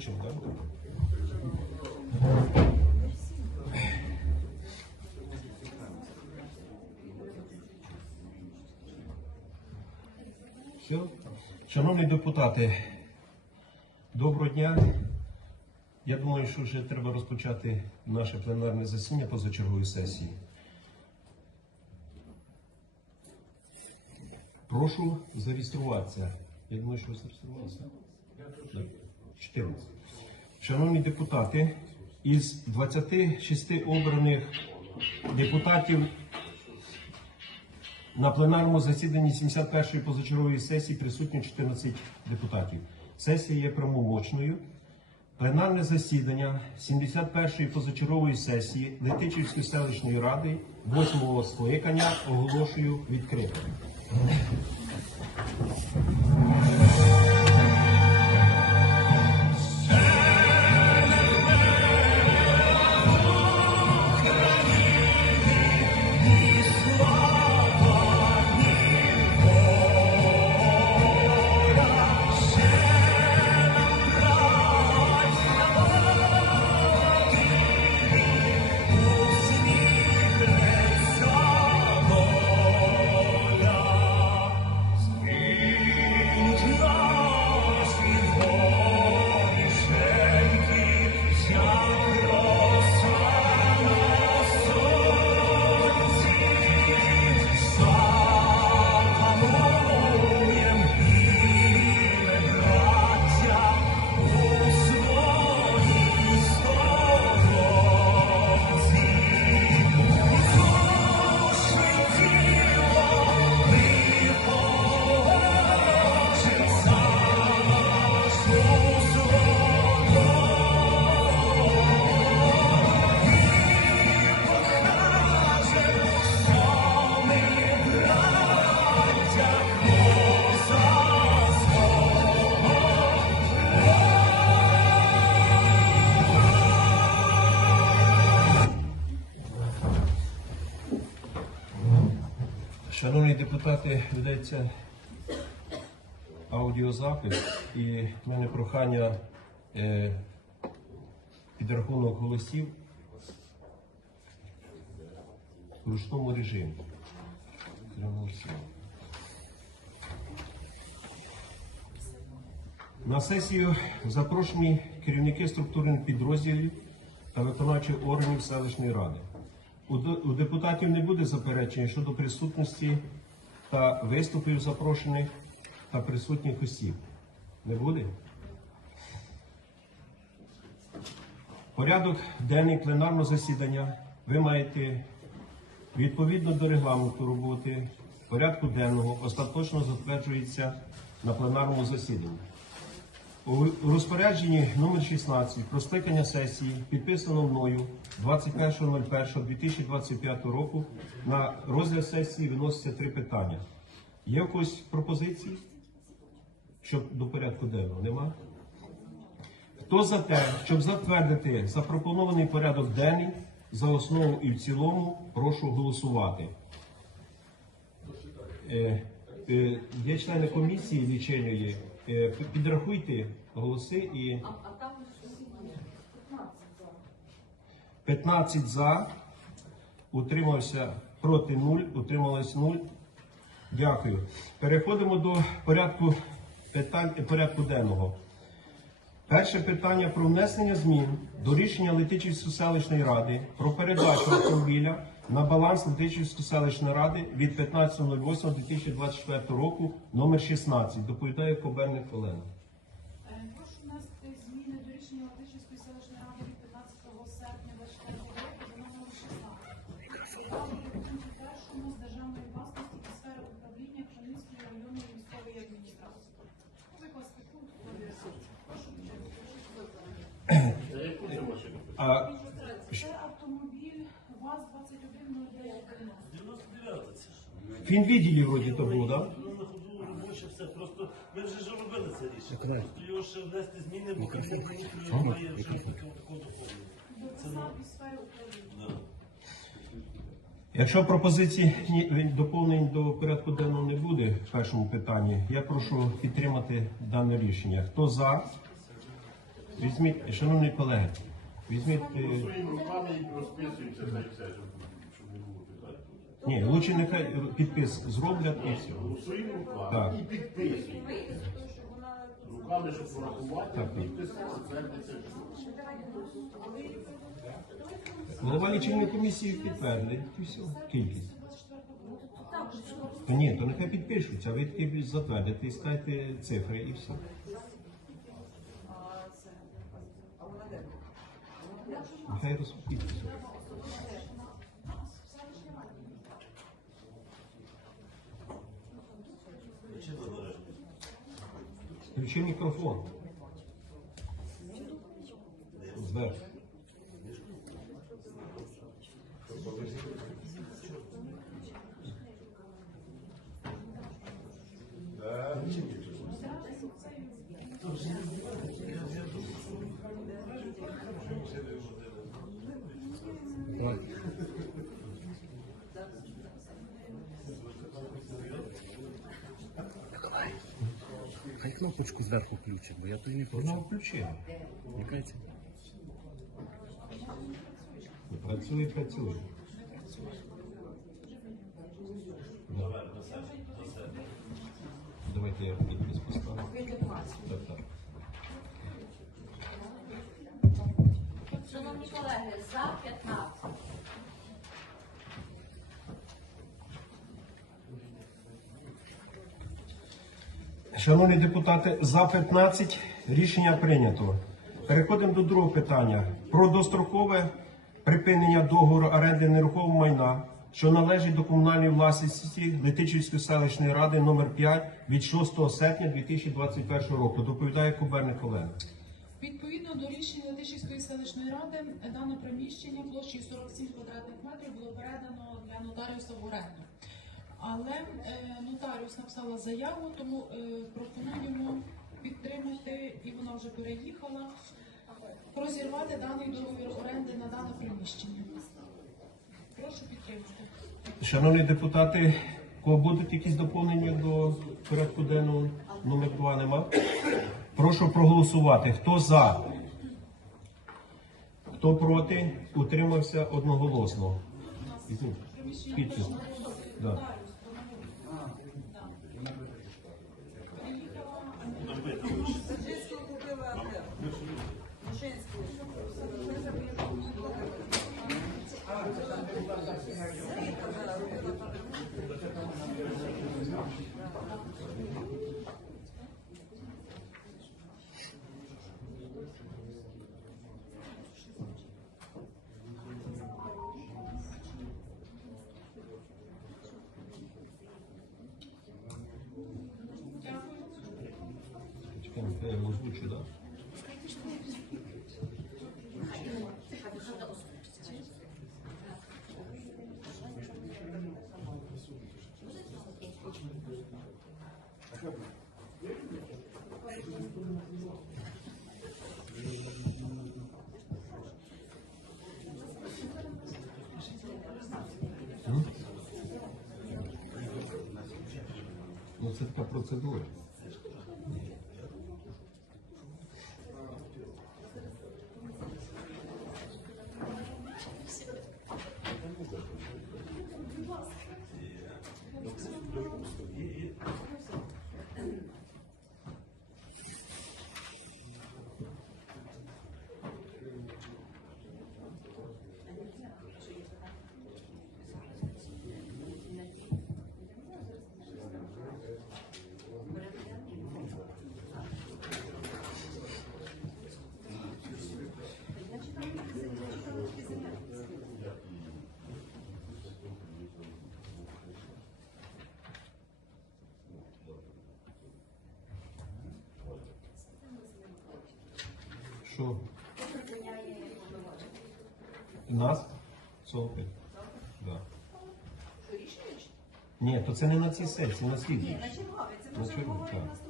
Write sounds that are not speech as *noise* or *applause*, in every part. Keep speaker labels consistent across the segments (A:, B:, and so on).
A: Включимо, так? Все. Шановні депутати, доброго дня. Я думаю, що вже треба розпочати наше пленарне засідання позачергової сесії. Прошу зареєструватися. Я думаю, що зареєструвалися. Так. 14. Шановні депутати, із 26 обраних депутатів на пленарному засіданні 71-ї позачергової сесії присутні 14 депутатів. Сесія є правомочною. Пленарне засідання 71-ї позачергової сесії Летичівської селищної ради 8-го скликання оголошую відкритим. Депутати, ведеться аудіозапис і в мене прохання е, підрахунок голосів в ручному режимі. На сесію запрошені керівники структурних підрозділів та виконавчих органів селищної ради. У депутатів не буде заперечень щодо присутності та виступів запрошених та присутніх осіб. Не буде? Порядок денний пленарного засідання ви маєте відповідно до регламенту роботи порядку денного остаточно затверджується на пленарному засіданні. У розпорядженні номер 16 про скликання сесії підписано мною 21.01.2025 року на розгляд сесії виносяться три питання. Є якось пропозиції? Щоб до порядку денного нема? Хто за те, щоб затвердити запропонований порядок денний за основу і в цілому, прошу голосувати. Е, е, Є члени комісії лічильної. Е, Підрахуйте голоси і
B: А, а там щось є. 15 за.
A: 15 за, утримався проти 0, утрималось 0. Дякую. Переходимо до порядку питань порядку денного. Перше питання про внесення змін до рішення Летичівської селищної ради про передачу автомобіля на баланс Летичівської селищної ради від 15.08.2024 року номер 16. Доповідає Коберник Олена.
C: Е, Прошу внести зміни до рішення Латишівської селищної ради від 15 серпня 24 року за номером 16. Додали у пункті першому з державної власності і сфери управління Хмельницької районної військової адміністрації. Викласти пункт кодексу. Прошу підтримати.
A: А
C: Це автомобіль ВАЗ-210990.
D: 99 це ж.
A: в фінвідділі вроді то було, так?
D: Ну, на ходу робоче все. Просто ми вже ж робили це рішення. Просто його ще внести зміни, бо міністрів немає вже такого.
A: Якщо пропозицій ні- доповнень до порядку денного не буде в першому питанні, я прошу підтримати дане рішення. Хто за? Візьміть, шановні колеги, візьміть. е,
B: Своїми руками і розписується й все, щоб, щоб не було питань.
A: Ні, лучше нехай підпис зроблять і все.
B: Ну, Своїми руками
A: Так.
B: і підписують. Руками, щоб порахувати,
A: Так, так.
B: підпис затвердиться.
A: Голова лічильної комісії підтвердить і все. Кількість. Та ні, то нехай підпишуться, а ви тільки затвердите і скажете цифри і все. Нехай розпідписують.
D: Чи належить?
A: Включи мікрофон. Зверху.
E: Хай кнопочку зверху включить, бо я то й не
A: Вона
E: хочу.
A: включила.
E: Яка це?
A: Працює, працює.
D: Давай, до себе, до себе.
A: Давайте я підпис поставлю. Так, так.
F: Шановні колеги, за 15.
A: Шановні депутати, за 15 рішення прийнято. Переходимо до другого питання про дострокове припинення договору оренди нерухомого майна, що належить до комунальної власності Летичівської селищної ради номер 5 від 6 серпня 2021 року. Доповідає Куберник Олена.
C: Відповідно до рішення Летичівської селищної ради, дане приміщення площею 47 квадратних метрів було передано для нотаріуса в оренду. Але е, нотаріус написала заяву, тому е, пропонуємо підтримати, і вона вже переїхала, розірвати даний договір оренди на дане приміщення. Прошу підтримати.
A: Шановні депутати, кого будуть якісь доповнення до порядку денного номер 2 нема? Прошу проголосувати. Хто за? Хто проти? Утримався одноголосно. Підпис. Да. Чекай, я його озвучу, да? М? Ну, це така процедура. Що? Нас? Солки. Да. Ні, то це не на цій сесії, на слідчій. На черговій, так.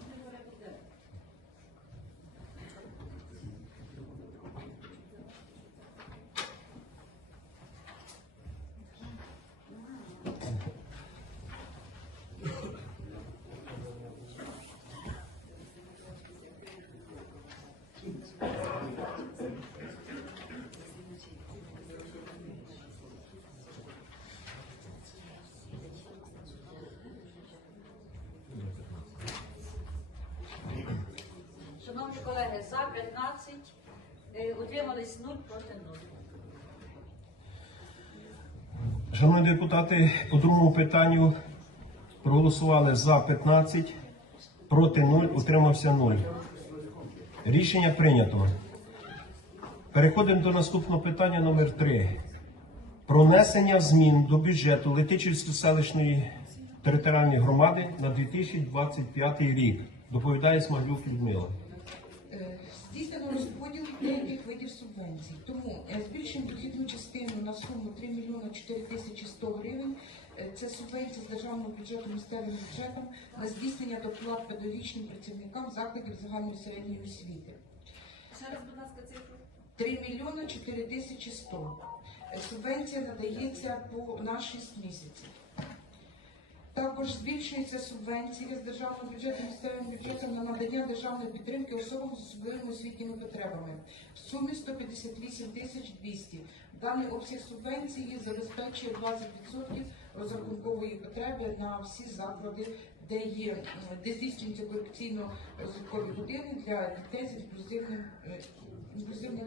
F: Шановні колеги, за 15, е, утримались 0 проти 0.
A: Шановні депутати, по другому питанню проголосували за 15, проти 0, утримався 0. Рішення прийнято. Переходимо до наступного питання номер 3. Про внесення змін до бюджету Летичівської селищної територіальної громади на 2025 рік. Доповідає Смаглюк Людмила.
G: Здійснено розподіл деяких видів субвенцій. Тому е, збільшуємо дохідну частину на суму 3 мільйони 4 тисячі 100 гривень. Е, Це субвенція з державного бюджету місцевим бюджетом на здійснення доплат педагогічним працівникам закладів загальної середньої освіти.
F: Ще раз, будь ласка, цифру.
G: 3 мільйони 4 тисячі 100. Е, Субвенція надається по на 6 місяців. Також збільшується субвенція з державного бюджету місцевим бюджетом на надання державної підтримки особам з особливими освітніми потребами в сумі 158 тисяч 200. Даний обсяг субвенції забезпечує 20% розрахункової потреби на всі заклади, де є де здійснюються корекційно розвиткові години для дітей з інклюзивним е, інклюзивним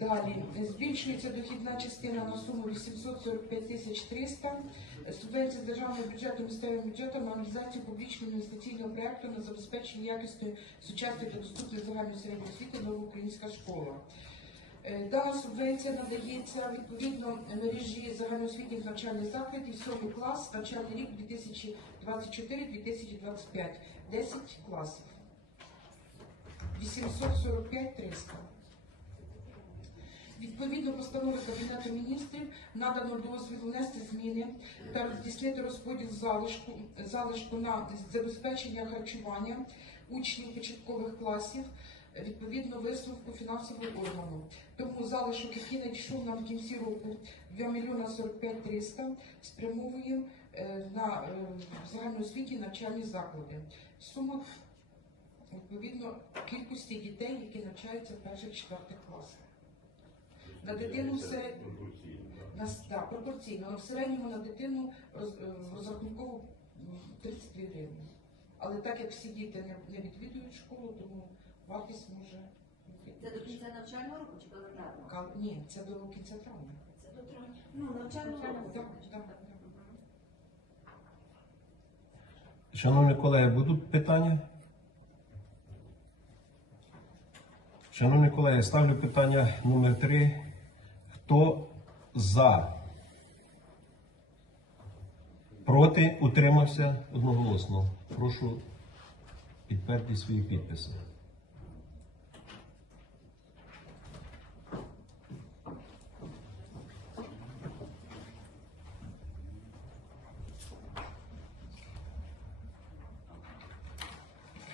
G: Далі збільшується дохідна частина на суму 845 тисяч 300. Субвенція з державного бюджету місцевим бюджетом на реалізацію публічного інвестиційного проекту на забезпечення якісної сучасної та доступної загальної середньої освіти нова українська школа. Е, Дана субвенція надається відповідно мережі загальноосвітніх навчальних закладів 7 клас, навчальний рік 2024-2025, 10 класів. 845 300. Відповідно постанови Кабінету міністрів надано дозвіл внести зміни та здійснити розподіл залишку, залишку на забезпечення харчування учнів початкових класів відповідно висновку фінансового органу. Тому залишок, який надійшов нам в кінці року 2 мільйона 45 300, спрямовуємо е, на е, загальноосвітні навчальні заклади. Сума відповідно кількості дітей, які навчаються в перших четвертих класах. На дитину все
B: так.
G: на да, пропорційно, але в середньому на дитину роз, е, розрахунково 32 гривні. Але так як всі діти не, не відвідують школу, тому вартість може бути
F: Це до кінця навчального року чи календарного?
G: Кал- Ні, це до кінця травня.
F: Це до травня. Ну, навчального року.
G: Так, так.
A: Шановні колеги, будуть питання? Шановні колеги, ставлю питання номер 3. Хто за? Проти? Утримався одноголосно. Прошу підтвердити свої підписи.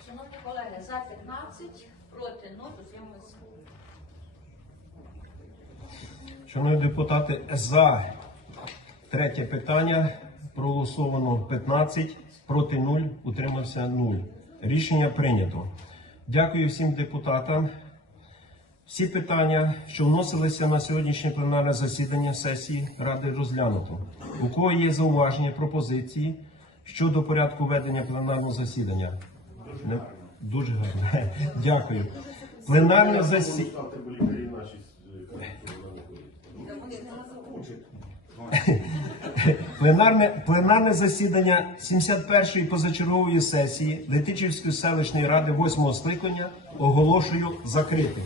F: Шановні колеги, за 15, проти 0, утримались 0.
A: Шановні депутати, за третє питання проголосовано 15, проти 0, утримався 0. Рішення прийнято. Дякую всім депутатам. Всі питання, що вносилися на сьогоднішнє пленарне засідання сесії Ради розглянуто. У кого є зауваження, пропозиції щодо порядку ведення пленарного засідання? Не- Дуже гарно. *laughs* Дякую. Пленарне засідання.
B: Ставте, бо лікарі наші е, кажуть, що вона не ходить. *laughs*
A: Пленарне, пленарне засідання 71-ї позачергової сесії Летичівської селищної ради 8 скликання оголошую закритим.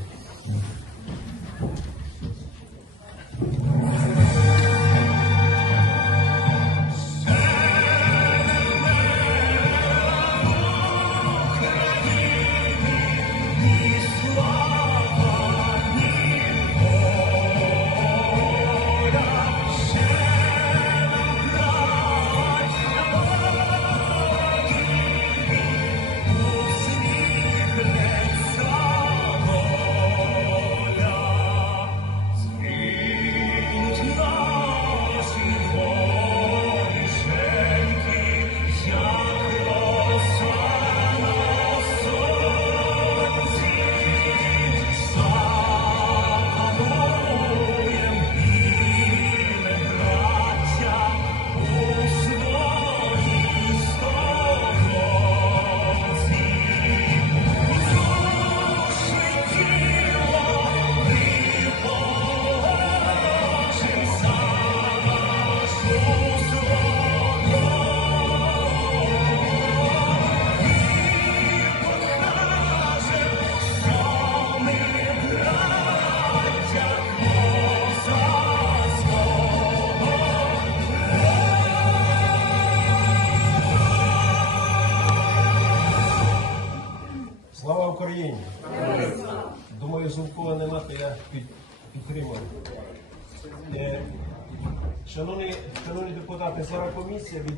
A: Шановні, шановні депутати, зараз комісія від